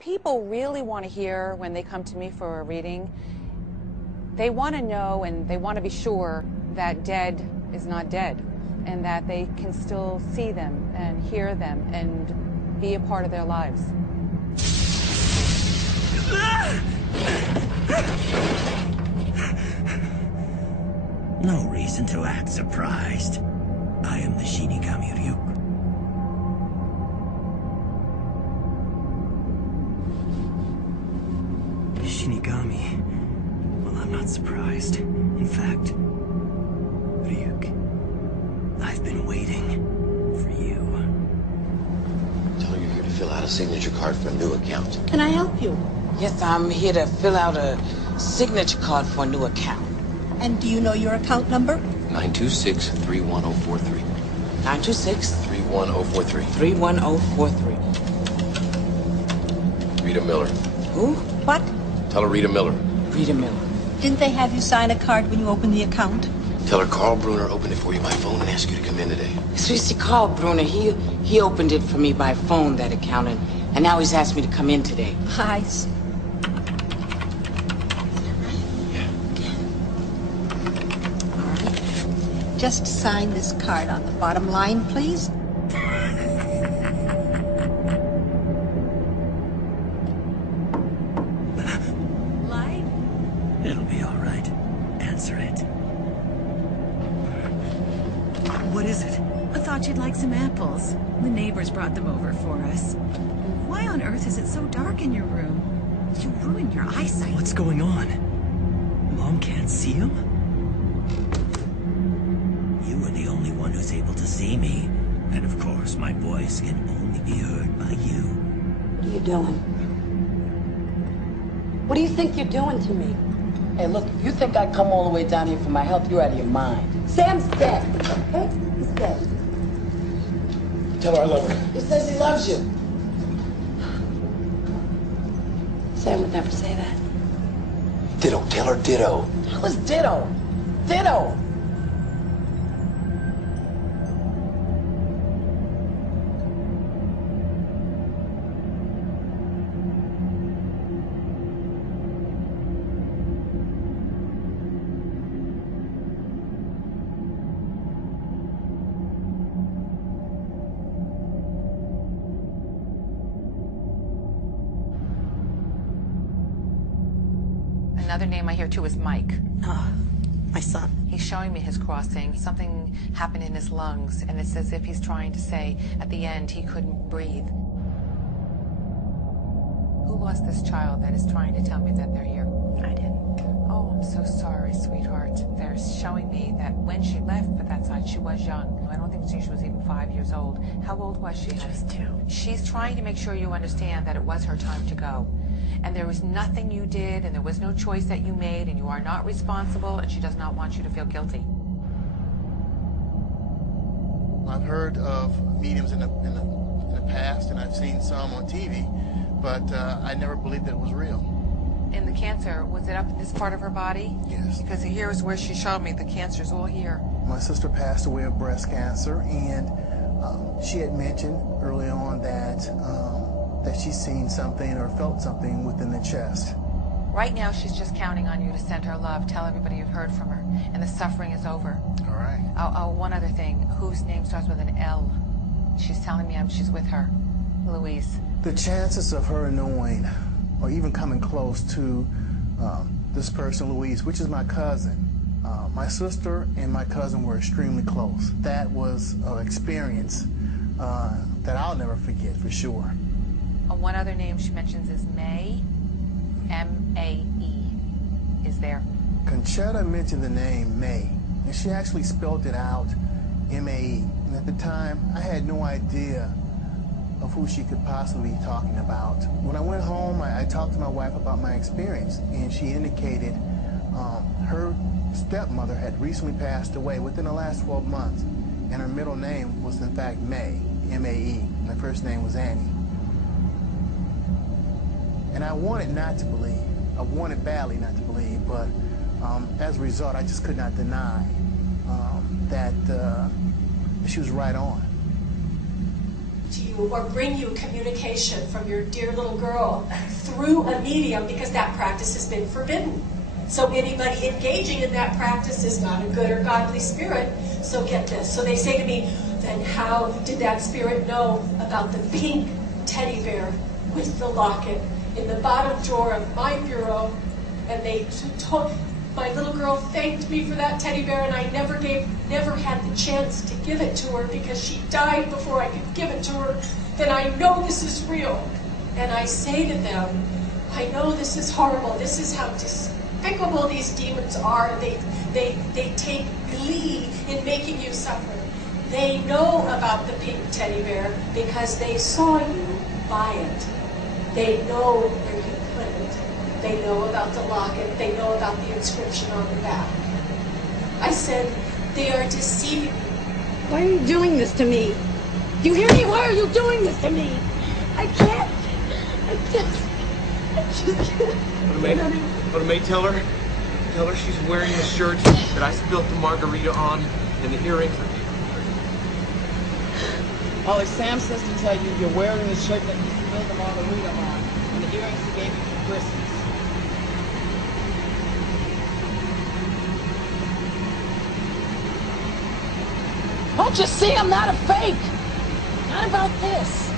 people really want to hear when they come to me for a reading, they want to know and they want to be sure that dead is not dead, and that they can still see them and hear them and be a part of their lives. No reason to act surprised. I am the Shinigami Ryuk. Shinigami? Well, I'm not surprised. In fact, Ryuk, I've been waiting for you. Tell her you're here to fill out a signature card for a new account. Can I help you? Yes, I'm here to fill out a signature card for a new account. And do you know your account number? 926-31043. 926-31043. 31043. Rita Miller. Who? What? Tell her Rita Miller. Rita Miller. Didn't they have you sign a card when you opened the account? Tell her Carl Bruner opened it for you by phone and asked you to come in today. So you see, Carl Bruner, he opened it for me by phone, that account, and now he's asked me to come in today. I see. Just sign this card on the bottom line, please. Light? It'll be all right. Answer it. What is it? I thought you'd like some apples. The neighbors brought them over for us. Why on earth is it so dark in your room? You ruined your eyesight. What's going on? Mom can't see him? You were the only one who's able to see me. And of course, my voice can only be heard by you. What are you doing? What do you think you're doing to me? Hey, look, if you think I'd come all the way down here for my help, you're out of your mind. Sam's dead, okay? He's dead. Tell her I love her. He says he loves you. Sam would never say that. Ditto. Tell her ditto. That was ditto. Ditto. Another name I hear too is Mike. My son. He's showing me his crossing. Something happened in his lungs, and it's as if he's trying to say at the end he couldn't breathe. Who lost this child that is trying to tell me that they're here? I didn't. Oh, I'm so sorry, sweetheart. They're showing me that when she left for that side, she was young. I don't think she was even 5 years old. How old was she? Just 2. She's trying to make sure you understand that it was her time to go. And there was nothing you did, and there was no choice that you made, and you are not responsible, and she does not want you to feel guilty. I've heard of mediums in the past, and I've seen some on TV, but I never believed that it was real. And the cancer, was it up in this part of her body? Yes. Because here is where she showed me the cancer's all here. My sister passed away of breast cancer, and she had mentioned early on that she's seen something or felt something within the chest. Right now, she's just counting on you to send her love. Tell everybody you've heard from her, and the suffering is over. All right. Oh, one other thing. Whose name starts with an L? She's telling me she's with her. Louise. The chances of her knowing or even coming close to this person, Louise, which is my cousin. My sister and my cousin were extremely close. That was an experience that I'll never forget, for sure. One other name she mentions is May, M-A-E, is there. Conchetta mentioned the name May, and she actually spelled it out, M-A-E. And at the time, I had no idea of who she could possibly be talking about. When I went home, I talked to my wife about my experience, and she indicated her stepmother had recently passed away within the last 12 months, and her middle name was in fact May, M-A-E, and her first name was Annie. And I wanted not to believe. I wanted badly not to believe, but as a result, I just could not deny that she was right on. to you or bring you communication from your dear little girl through a medium, because that practice has been forbidden. So anybody engaging in that practice is not a good or godly spirit. So get this. So they say to me, then how did that spirit know about the pink teddy bear with the locket in the bottom drawer of my bureau? And they told, my little girl thanked me for that teddy bear, and I never had the chance to give it to her because she died before I could give it to her. Then I know this is real. And I say to them, I know this is horrible. This is how despicable these demons are. They take glee in making you suffer. They know about the pink teddy bear because they saw you buy it. They know where you put it. They know about the locket. They know about the inscription on the back. I said, they are deceiving you. Why are you doing this to me? Do you hear me? Why are you doing this to me? I can't. I just can't. Go to May, tell her she's wearing the shirt that I spilled the margarita on, and the earrings. Ollie, Sam says to tell you you're wearing the shirt that he spilled the margarita on, and the earrings he gave you for Christmas. Don't you see I'm not a fake? Not about this.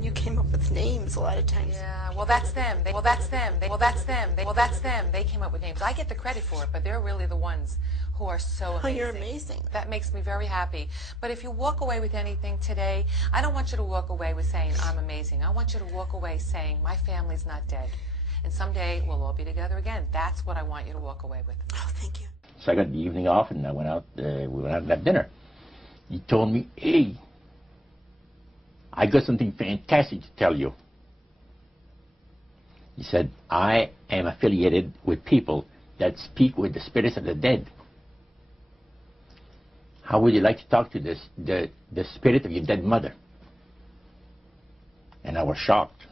You came up with names a lot of times. Yeah, well, that's them. They came up with names. I get the credit for it, but they're really the ones who are so amazing. Oh, you're amazing. That makes me very happy. But if you walk away with anything today, I don't want you to walk away with saying, I'm amazing. I want you to walk away saying, my family's not dead. And someday we'll all be together again. That's what I want you to walk away with. Oh, thank you. So I got the evening off, and I went out. We went out and had dinner. He told me, hey, I got something fantastic to tell you. He said, I am affiliated with people that speak with the spirits of the dead. How would you like to talk to the spirit of your dead mother? And I was shocked.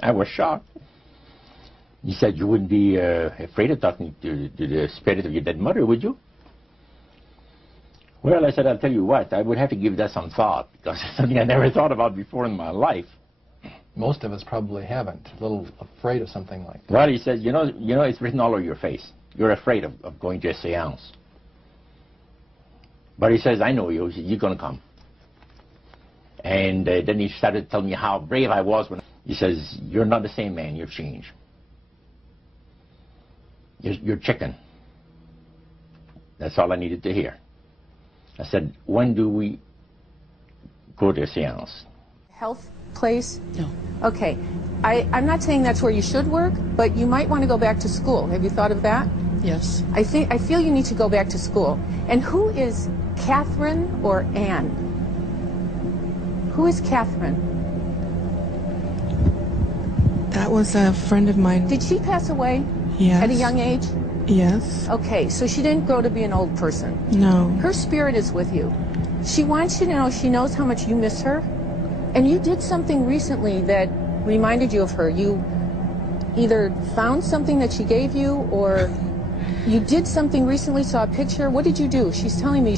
I was shocked. He said, you wouldn't be afraid of talking to the spirit of your dead mother, would you? Well, I said, I'll tell you what, I would have to give that some thought, because it's something I never thought about before in my life. Most of us probably haven't. A little afraid of something like that. Well, he says, you know, it's written all over your face. You're afraid of going to a seance. But he says, I know you. He says, you're going to come. And then he started telling me how brave I was. He says, you're not the same man. You've changed. You're chicken. That's all I needed to hear. I said, when do we go to a seance? Health place? No. Okay. I'm not saying that's where you should work, but you might want to go back to school. Have you thought of that? Yes. I feel you need to go back to school. And who is Catherine or Anne? Who is Catherine? That was a friend of mine. Did she pass away? Yes. At a young age? Yes. Okay, so she didn't grow to be an old person. No. Her spirit is with you. She wants you to know she knows how much you miss her. And you did something recently that reminded you of her. You either found something that she gave you, or you did something recently, saw a picture. What did you do? She's telling me you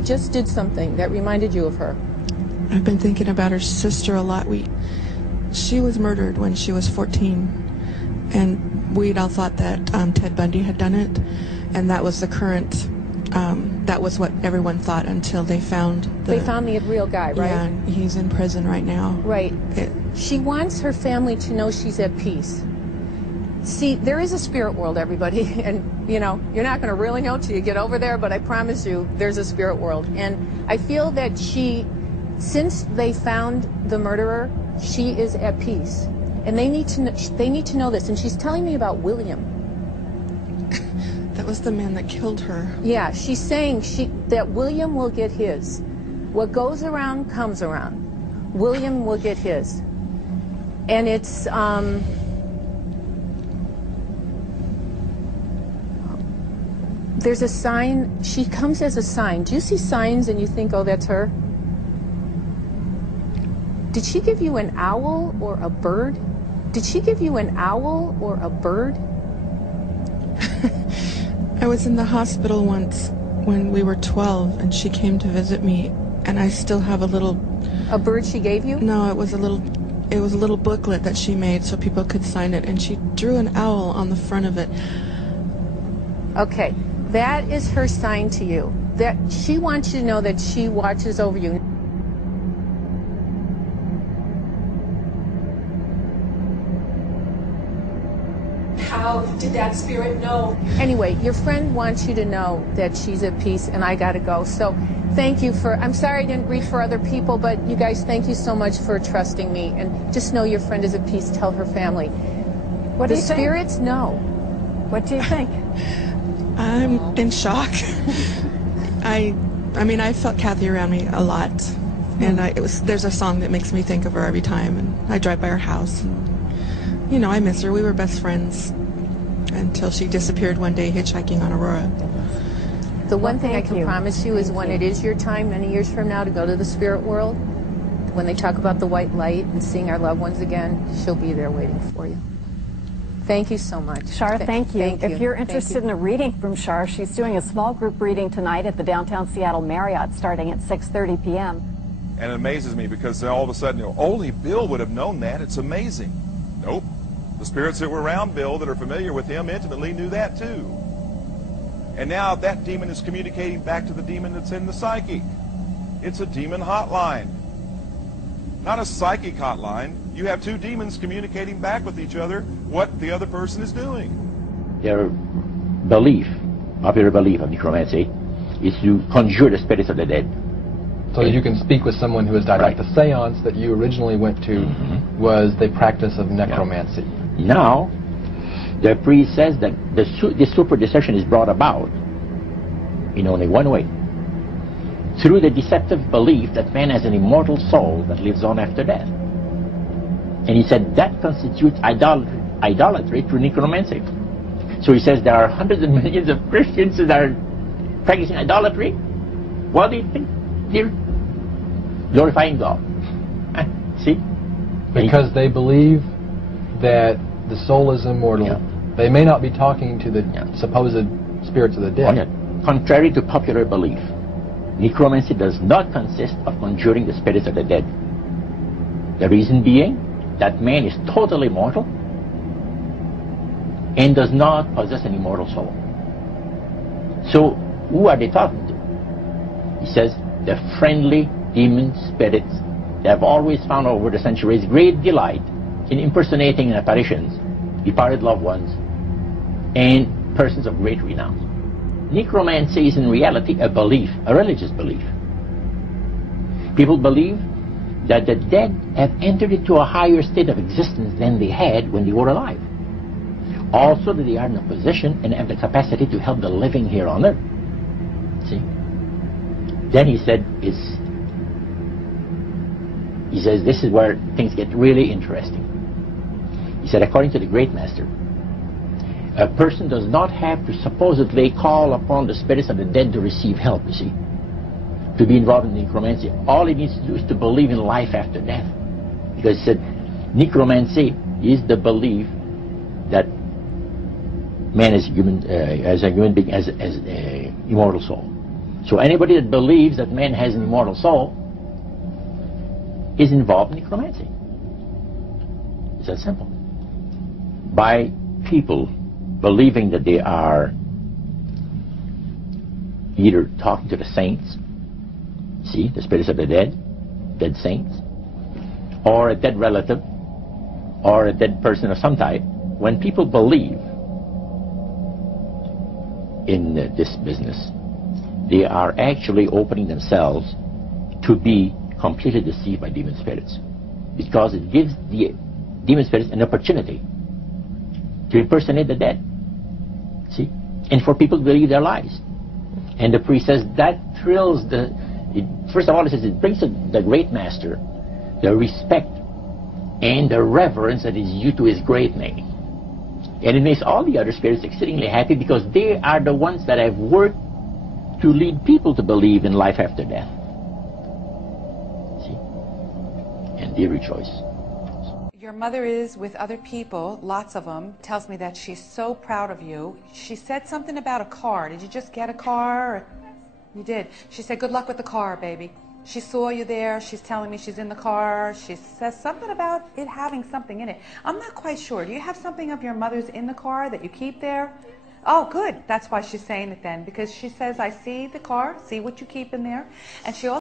just did something that reminded you of her. I've been thinking about her sister a lot. She was murdered when she was 14, and we'd all thought that Ted Bundy had done it, and that was the current, that was what everyone thought until they found the real guy, right? Yeah, he's in prison right now. Right. She wants her family to know she's at peace. See, there is a spirit world, everybody, and you know, you're not going to really know till you get over there, but I promise you there's a spirit world. And I feel that since they found the murderer, she is at peace. And they need to know this. And she's telling me about William. That was the man that killed her. Yeah, she's saying that William will get his. What goes around comes around. William will get his. And it's there's a sign. She comes as a sign. Do you see signs and you think, oh, that's her? Did she give you an owl or a bird? Did she give you an owl or a bird? I was in the hospital once when we were 12, and she came to visit me, and I still have a little... A bird she gave you? No, it was a little booklet that she made so people could sign it, and she drew an owl on the front of it. Okay, that is her sign to you. That she wants you to know that she watches over you. How did that spirit know? Anyway, your friend wants you to know that she's at peace, and I gotta go. So thank you for, I'm sorry I didn't read for other people, but you guys, thank you so much for trusting me. And just know your friend is at peace. Tell her family. What do you think? The spirits know. What do you think? I'm in shock. I mean, I felt Kathy around me a lot, and there's a song that makes me think of her every time, and I drive by her house, and, you know, I miss her. We were best friends until she disappeared one day hitchhiking on Aurora. The one thing I can promise you is when it is your time, many years from now, to go to the spirit world, when they talk about the white light and seeing our loved ones again, she'll be there waiting for you. Thank you so much. Shar, thank you. If you're interested in a reading from Shar, she's doing a small group reading tonight at the downtown Seattle Marriott starting at 6:30 p.m. And it amazes me because all of a sudden, only Bill would have known that. It's amazing. Nope. The spirits that were around Bill that are familiar with him intimately knew that too. And now that demon is communicating back to the demon that's in the psychic. It's a demon hotline. Not a psychic hotline. You have two demons communicating back with each other what the other person is doing. Their belief, popular belief of necromancy, is to conjure the spirits of the dead. So that you can speak with someone who has died. Right. Like the seance that you originally went to was the practice of necromancy. Yeah. Now, the priest says that the super deception is brought about in only one way. Through the deceptive belief that man has an immortal soul that lives on after death. And he said that constitutes idolatry through necromancy. So he says there are hundreds of millions of Christians that are practicing idolatry. What do you think? They're glorifying God. See? Because they believe that the soul is immortal. Yeah. They may not be talking to the supposed spirits of the dead. Contrary to popular belief, necromancy does not consist of conjuring the spirits of the dead. The reason being that man is totally mortal and does not possess an immortal soul. So who are they talking to? He says the friendly demon spirits that have always found over the centuries great delight in impersonating in apparitions departed loved ones and persons of great renown. Necromancy is in reality a belief, a religious belief. People believe that the dead have entered into a higher state of existence than they had when they were alive. Also that they are in a position and have the capacity to help the living here on earth. See? Then he said, he says this is where things get really interesting. He said, according to the great master, a person does not have to supposedly call upon the spirits of the dead to receive help, you see, to be involved in necromancy. All he needs to do is to believe in life after death. Because he said, necromancy is the belief that man is human, as a human being, has an immortal soul. So anybody that believes that man has an immortal soul is involved in necromancy. It's that simple. By people believing that they are either talking to the saints, see, the spirits of the dead saints, or a dead relative, or a dead person of some type. When people believe in this business, they are actually opening themselves to be completely deceived by demon spirits, because it gives the demon spirits an opportunity to impersonate the dead, see, and for people to believe their lies. And the priest says that thrills first of all, it says it brings to the great master the respect and the reverence that is due to his great name. And it makes all the other spirits exceedingly happy, because they are the ones that have worked to lead people to believe in life after death. See? And they rejoice. your mother is with other people, lots of them, tells me that she's so proud of you. She said something about a car. Did you just get a car? You did. She said, good luck with the car, baby. She saw you there. She's telling me she's in the car. She says something about it having something in it. I'm not quite sure. Do you have something of your mother's in the car that you keep there? Oh, good. That's why she's saying it then, because she says, I see the car, see what you keep in there. And she also